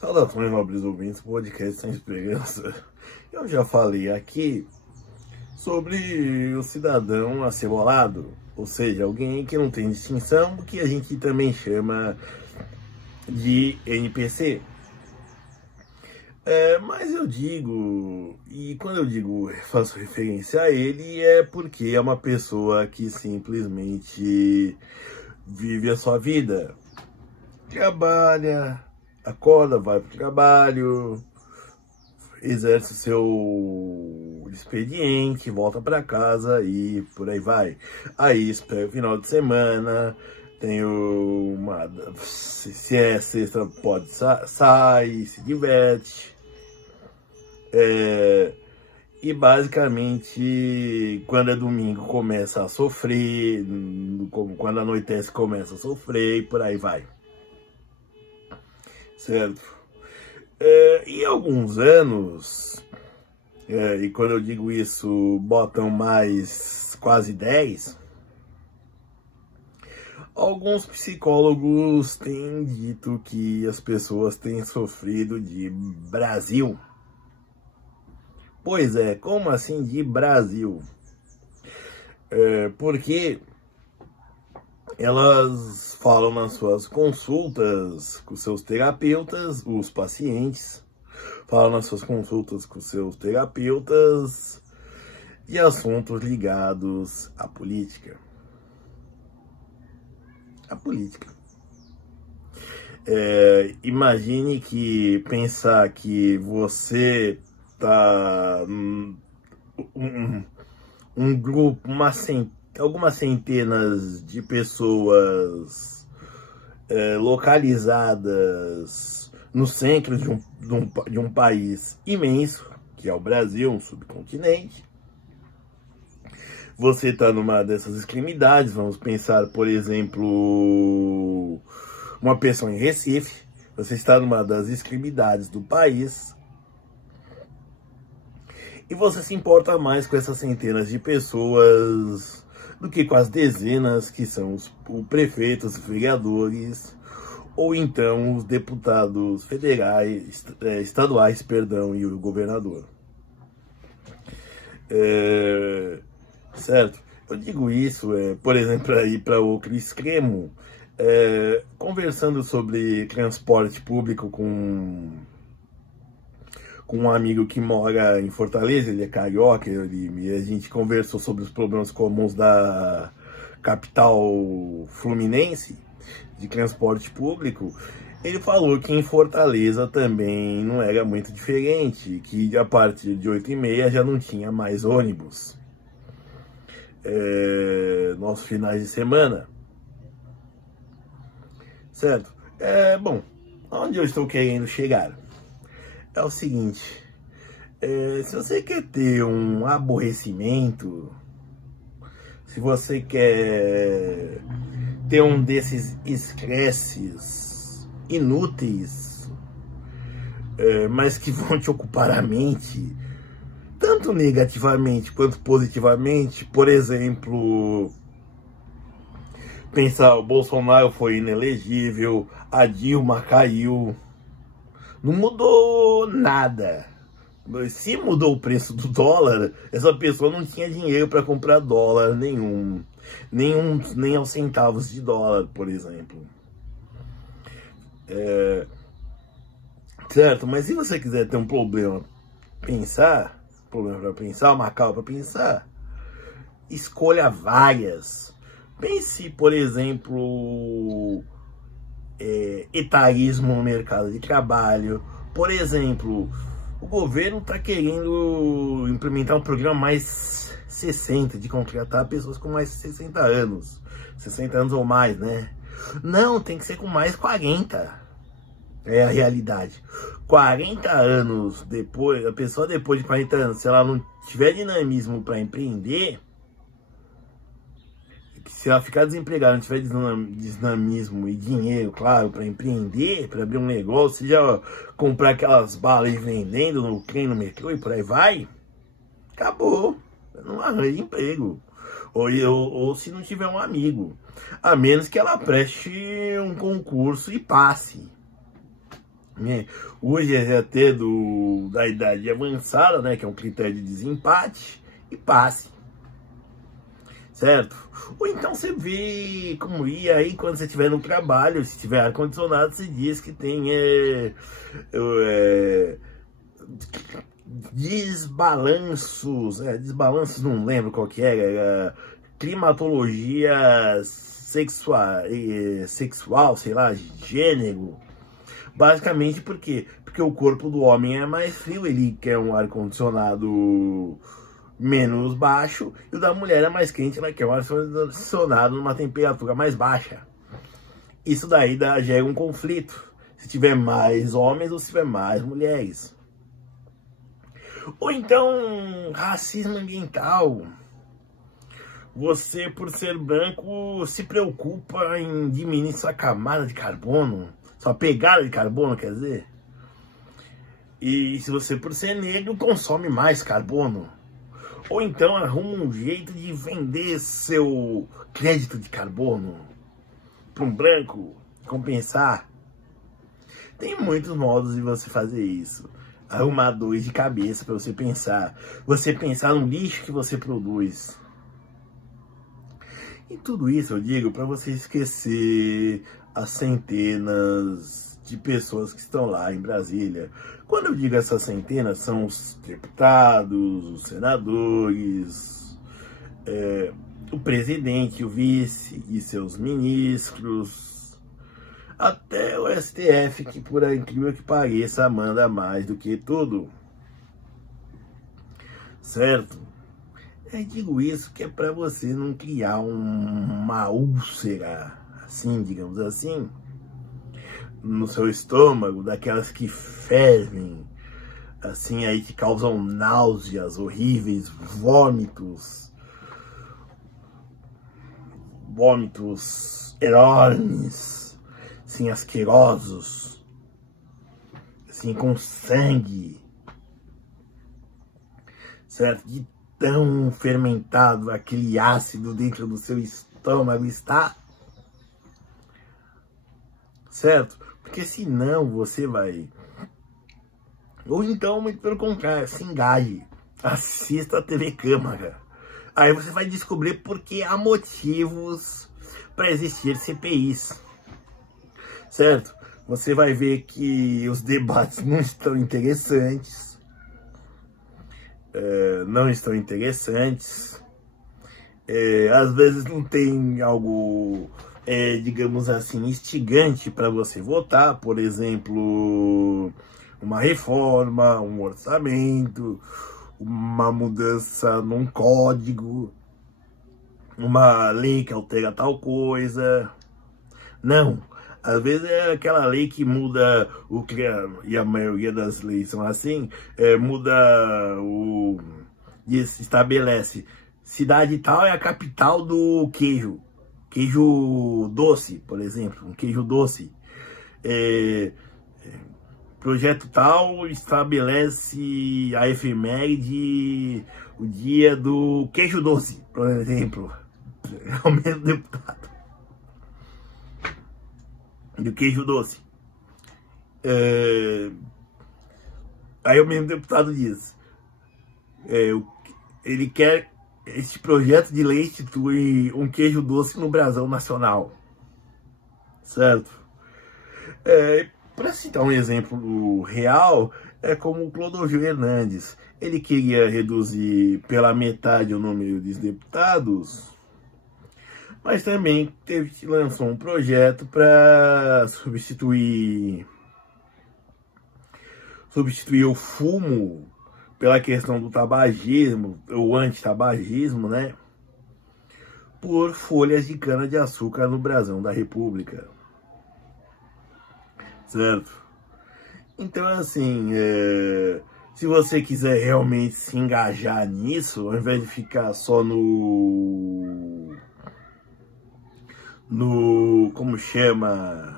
Saudações, nobres ouvintes, podcast Sem Esperança. Eu já falei aqui sobre o cidadão acebolado, ou seja, alguém que não tem distinção, que a gente também chama de NPC. Mas eu digo, e quando eu digo, faço referência a ele, é porque é uma pessoa que simplesmente vive a sua vida. Trabalha, acorda, vai para o trabalho, exerce o seu expediente, volta para casa e por aí vai. Aí espera o final de semana, tem uma... Se é sexta, pode sair, se diverte. E basicamente, quando é domingo, começa a sofrer, quando anoitece, começa a sofrer e por aí vai. Certo? E alguns anos, e quando eu digo isso, botam mais quase 10, alguns psicólogos têm dito que as pessoas têm sofrido de Brasil. Pois é, como assim de Brasil? Porque elas falam nas suas consultas com seus terapeutas, os pacientes, falam nas suas consultas com seus terapeutas de assuntos ligados à política. A política. Imagine que pensar que você tá um grupo, algumas centenas de pessoas localizadas no centro de um país imenso, que é o Brasil, um subcontinente. Você está numa dessas extremidades, vamos pensar, por exemplo, uma pessoa em Recife. Você está numa das extremidades do país e você se importa mais com essas centenas de pessoas do que com as dezenas que são os prefeitos, os vereadores, ou então os deputados federais, estaduais, perdão, e o governador. Certo? Eu digo isso, por exemplo, para ir para outro extremo, conversando sobre transporte público com um amigo que mora em Fortaleza, ele é carioca, e a gente conversou sobre os problemas comuns da capital fluminense de transporte público. Ele falou que em Fortaleza também não era muito diferente, que a partir de 8h30 já não tinha mais ônibus nos finais de semana. Certo? Bom, onde eu estou querendo chegar é o seguinte: se você quer ter um aborrecimento, se você quer ter um desses estresses inúteis, mas que vão te ocupar a mente, tanto negativamente quanto positivamente, por exemplo, pensar, o Bolsonaro foi inelegível, a Dilma caiu, não mudou nada. Se mudou o preço do dólar, essa pessoa não tinha dinheiro para comprar dólar nenhum, nem aos centavos de dólar, por exemplo. Certo? Mas se você quiser ter um problema para pensar, uma causa para pensar, escolha várias. Pense, por exemplo, etarismo no mercado de trabalho. Por exemplo, o governo está querendo implementar um programa mais 60, de contratar pessoas com mais de 60 anos. 60 anos ou mais, né? Não, tem que ser com mais 40. É a realidade. 40 anos depois, a pessoa depois de 40 anos, se ela não tiver dinamismo para empreender, se ela ficar desempregada, não tiver dinamismo e dinheiro, claro, para empreender, para abrir um negócio, seja comprar aquelas balas e vendendo no trem, no metrô e por aí vai, acabou. Não arranja emprego. Ou se não tiver um amigo. A menos que ela preste um concurso e passe. né? Hoje é até da idade avançada, né? Que é um critério de desempate e passe. Certo? Ou então você vê como ir aí quando você estiver no trabalho, se tiver ar-condicionado, você diz que tem desbalanços, não lembro qual que era, climatologia sexual, sei lá, gênero. Basicamente por quê? Porque o corpo do homem é mais frio, ele quer um ar-condicionado menos baixo, e o da mulher é mais quente, ela quer um ar-condicionado numa temperatura mais baixa. Isso daí gera um conflito, se tiver mais homens ou se tiver mais mulheres. Ou então, racismo ambiental. Você, por ser branco, se preocupa em diminuir sua camada de carbono, sua pegada de carbono, quer dizer. E se você, por ser negro, consome mais carbono. Ou então arruma um jeito de vender seu crédito de carbono para um branco compensar. Tem muitos modos de você fazer isso. Arrumar dores de cabeça para você pensar. Você pensar no lixo que você produz. E tudo isso eu digo para você esquecer as centenas de pessoas que estão lá em Brasília. Quando eu digo essas centenas, são os deputados, os senadores, o presidente, o vice e seus ministros, até o STF, que por incrível que pareça, manda mais do que tudo. Certo? Eu digo isso que é para você não criar uma úlcera, assim, digamos assim, no seu estômago, daquelas que fervem, assim, aí que causam náuseas horríveis, vômitos enormes, assim, asquerosos, assim, com sangue, certo? De tão fermentado aquele ácido dentro do seu estômago está, certo? Porque senão você vai... Ou então, muito pelo contrário, se engaje, assista a TV Câmara. Aí você vai descobrir porque há motivos para existir CPIs, certo? Você vai ver que os debates não estão interessantes, às vezes não tem algo, digamos assim, instigante para você votar, por exemplo, uma reforma, um orçamento, uma mudança num código, uma lei que altera tal coisa. Não, às vezes é aquela lei que muda e a maioria das leis são assim, estabelece cidade tal é a capital do queijo doce, por exemplo, um queijo doce. Projeto tal estabelece a efeméride, o dia do queijo doce, por exemplo. É o mesmo deputado do queijo doce. Aí o mesmo deputado diz, ele quer, este projeto de lei institui um queijo doce no brasão nacional, certo? Para citar um exemplo real, é como o Clodovil Hernandes. Ele queria reduzir pela metade o número de deputados, mas também lançou um projeto para substituir o fumo pela questão do tabagismo, o antitabagismo, né? Por folhas de cana-de-açúcar no brasão da República. Certo? Então, assim, se você quiser realmente se engajar nisso, ao invés de ficar só como chama?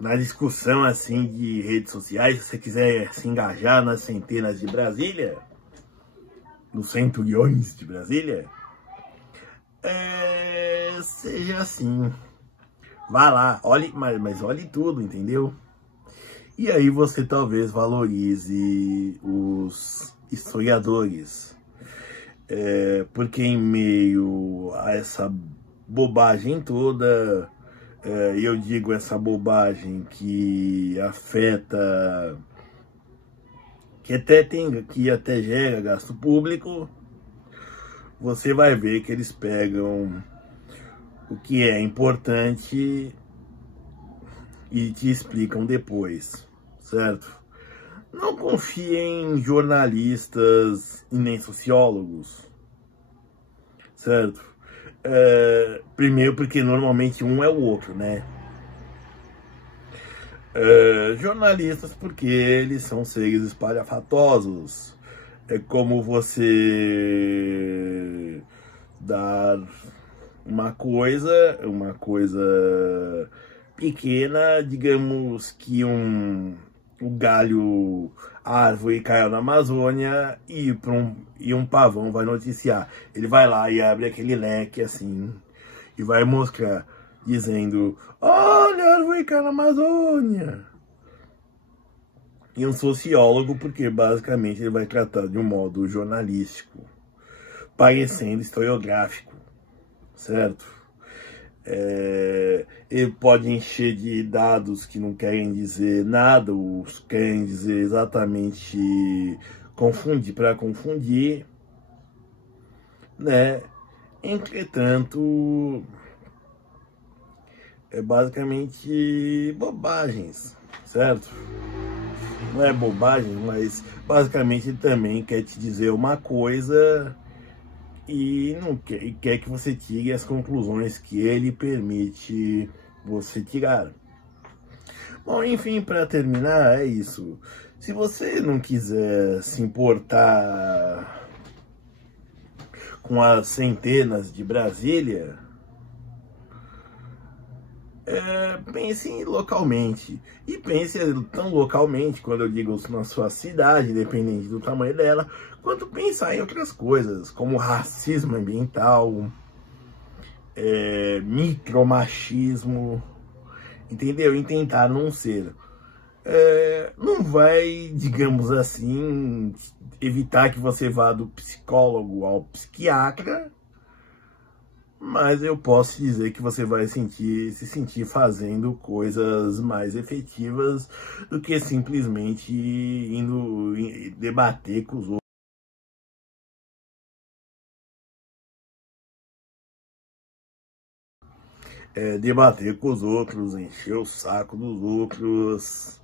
Na discussão, assim, de redes sociais, se você quiser se engajar nas centenas de Brasília, nos centuriões de Brasília, seja assim, Vá lá, olhe, mas olhe tudo, entendeu? E aí você talvez valorize os historiadores. Porque em meio a essa bobagem toda, eu digo essa bobagem que afeta, que até gera gasto público, você vai ver que eles pegam o que é importante e te explicam depois, certo? Não confie em jornalistas e nem sociólogos, certo? Primeiro porque normalmente um é o outro, né? Jornalistas porque eles são seres espalhafatosos. É como você dar uma coisa pequena, digamos que um galho, a árvore caiu na Amazônia e um pavão vai noticiar. Ele vai lá e abre aquele leque assim e vai mostrar, dizendo: olha, a árvore caiu na Amazônia. E um sociólogo, porque basicamente ele vai tratar de um modo jornalístico, parecendo historiográfico, certo? Ele pode encher de dados que não querem dizer nada, ou querem dizer exatamente confundir para confundir, né? Entretanto, é basicamente bobagens, certo? Não é bobagem, mas basicamente ele também quer te dizer uma coisa e não quer, e quer que você tire as conclusões que ele permite você tirar. Bom, enfim, para terminar, é isso. Se você não quiser se importar com as centenas de Brasília, pense localmente. E pense tão localmente, quando eu digo na sua cidade, independente do tamanho dela, quanto pensar em outras coisas, como racismo ambiental, micromachismo, entendeu? Em tentar não ser. Não vai, digamos assim, evitar que você vá do psicólogo ao psiquiatra, mas eu posso dizer que você vai se sentir fazendo coisas mais efetivas do que simplesmente indo debater com os outros. Debater com os outros, encher o saco dos outros.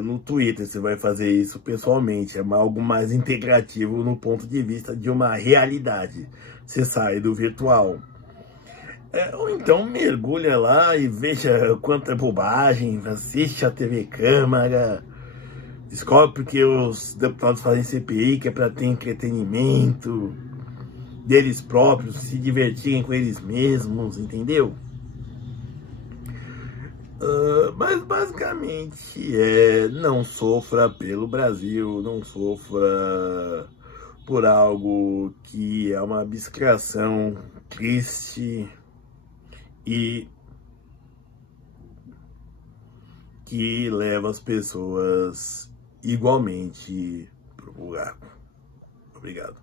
No Twitter você vai fazer isso pessoalmente, é algo mais integrativo no ponto de vista de uma realidade. Você sai do virtual. Ou então mergulha lá e veja quanta bobagem, assiste a TV Câmara, descobre porque os deputados fazem CPI, que é para ter entretenimento deles próprios, se divertirem com eles mesmos, entendeu? Mas basicamente não sofra pelo Brasil, não sofra por algo que é uma abstração triste e que leva as pessoas igualmente pro buraco. Obrigado.